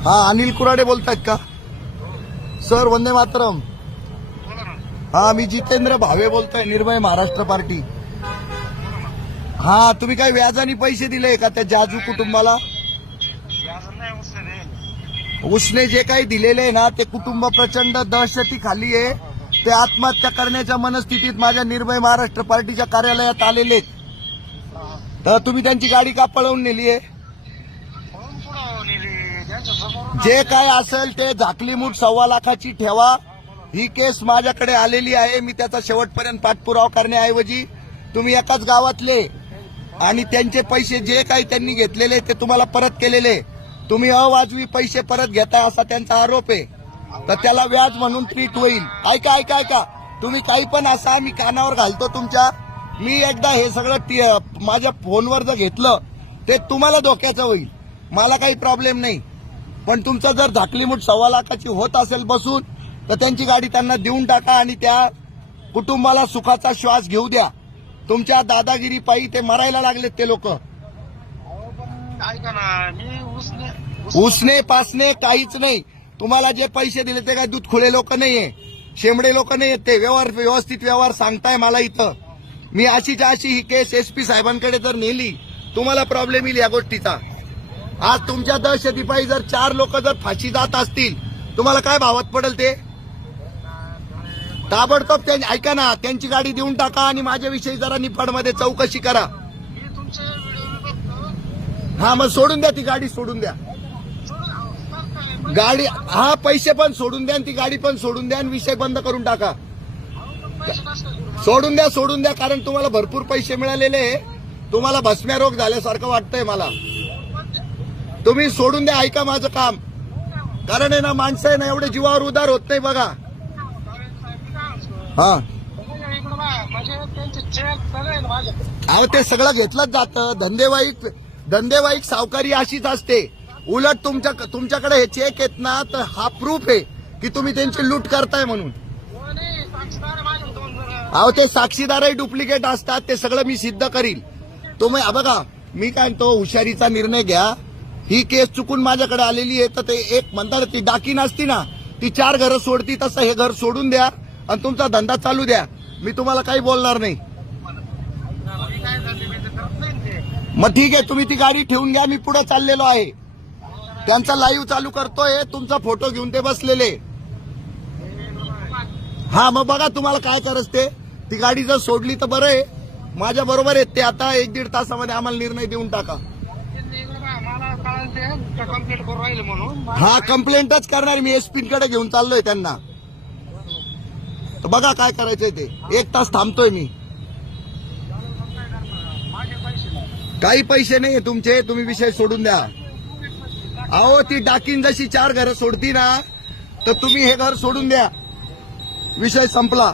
हा अनिल कुराडे बोलतायत का? सर वंदे मातरम. हा मी जितेंद्र भावे बोलतोय निर्भय महाराष्ट्र पार्टी. हा तुम्ही काय व्याजाने पैसे दिले का त्या जाजू कुटुंबाला? उसने जे काही दिलेले आहे ना ते कुटुंब प्रचंड दहशती खाली आहे. ते आत्महत्या करण्याच्या मनस्थितीत माझ्या निर्भय महाराष्ट्र पार्टीच्या कार्यालयात आलेले आहेत. तर तुम्ही त्यांची गाडी का पळवून नेली आहे? जे काय असेल ते झाकली मूठ सव्वा लाखाची ठेवा. ही केस माझ्याकडे आलेली आहे. मी त्याचा शेवटपर्यंत पाठपुरावा करण्याऐवजी तुम्ही एकाच गावातले आणि त्यांचे पैसे जे काही त्यांनी घेतलेले ते तुम्हाला परत केलेले. तुम्ही अवाजवी पैसे परत घेताय असा त्यांचा आरोप आहे. तर त्याला व्याज म्हणून ट्रीट होईल. ऐका ऐका ऐका. तुम्ही काही पण असा मी कानावर घालतो तुमच्या. मी एकदा हे सगळं माझ्या फोनवर जर घेतलं ते तुम्हाला धोक्याचं होईल. मला काही प्रॉब्लेम नाही. पण तुमचं जर झाकली मूठ सव्वा लाखाची होत असेल बसून तर त्यांची गाडी त्यांना देऊन टाका आणि त्या कुटुंबाला सुखाचा श्वास घेऊ द्या. तुमच्या दादागिरी पायी ते मरायला लागलेत ते लोक. उसने पासने काहीच नाही. तुम्हाला जे पैसे दिले ते काय दूध खुले लोक नाहीये. शेंबडे लोक नाही ते. व्यवहार व्यवस्थित व्यवहार सांगताय मला इथं. मी अशीच्या अशी ही केस एसपी साहेबांकडे जर नेली तुम्हाला प्रॉब्लेम येईल या गोष्टीचा. आज तुमच्या दहशतीपायी जर चार लोक जर फाशी जात असतील तुम्हाला काय भावात पडेल ते? ताबडतोब त्यांनी ऐका ना त्यांची गाडी देऊन टाका आणि माझ्याविषयी जरा निफाडमध्ये चौकशी करा. हा मग सोडून द्या ती गाडी सोडून द्या. गाडी हा पैसे पण सोडून द्या आणि ती गाडी पण सोडून द्या आणि विषय बंद करून टाका. सोडून द्या सोडून द्या कारण तुम्हाला भरपूर पैसे मिळालेले तुम्हाला भस्म्या रोग झाल्यासारखं वाटतंय मला. तुम्ही सोडून द्या ऐका माझं काम. कारण आहे ना माणसं आहे ना एवढे जीवावर उदार होत नाही बघा. हा. अहो ते सगळं घेतलंच जातं. धंदेवाईक धंदेवाईक सावकारी अशीच असते. उलट तुमच्या तुमच्याकडे हे चेक येत ना तर हा प्रूफ आहे की तुम्ही त्यांची लूट करताय म्हणून. अहो ते साक्षीदारही डुप्लिकेट असतात ते सगळं मी सिद्ध करील. तुम्ही बघा मी काय म्हणतो हुशारीचा निर्णय घ्या. ही केस चुकून माझ्याकडे आलेली आहे तर ते एक म्हणतात ती डाकी नसती ना ती चार घरं सोडती तसं हे घर सोडून द्या आणि तुमचा धंदा चालू द्या. मी तुम्हाला काही बोलणार नाही. मग ठीक आहे तुम्ही ती गाडी ठेवून घ्या मी पुढे चाललेलो आहे. त्यांचा लाईव्ह चालू करतोय तुमचा फोटो घेऊन ते बसलेले. हा मग बघा तुम्हाला काय करायचं ते ती गाडी जर सोडली तर बरं आहे. माझ्या बरोबर आहेत ते आता एक दीड तासामध्ये आम्हाला निर्णय देऊन टाका. हा कंप्लेंटच करणार मी एसपीकडे घेऊन चाललोय त्यांना. बघा काय करायचंय ते. एक तास थांबतोय मी. काही पैसे नाही तुमचे तुम्ही विषय सोडून द्या. अहो ती डाकीन जशी चार घरं सोडती ना तर तुम्ही हे घर सोडून द्या. विषय संपला.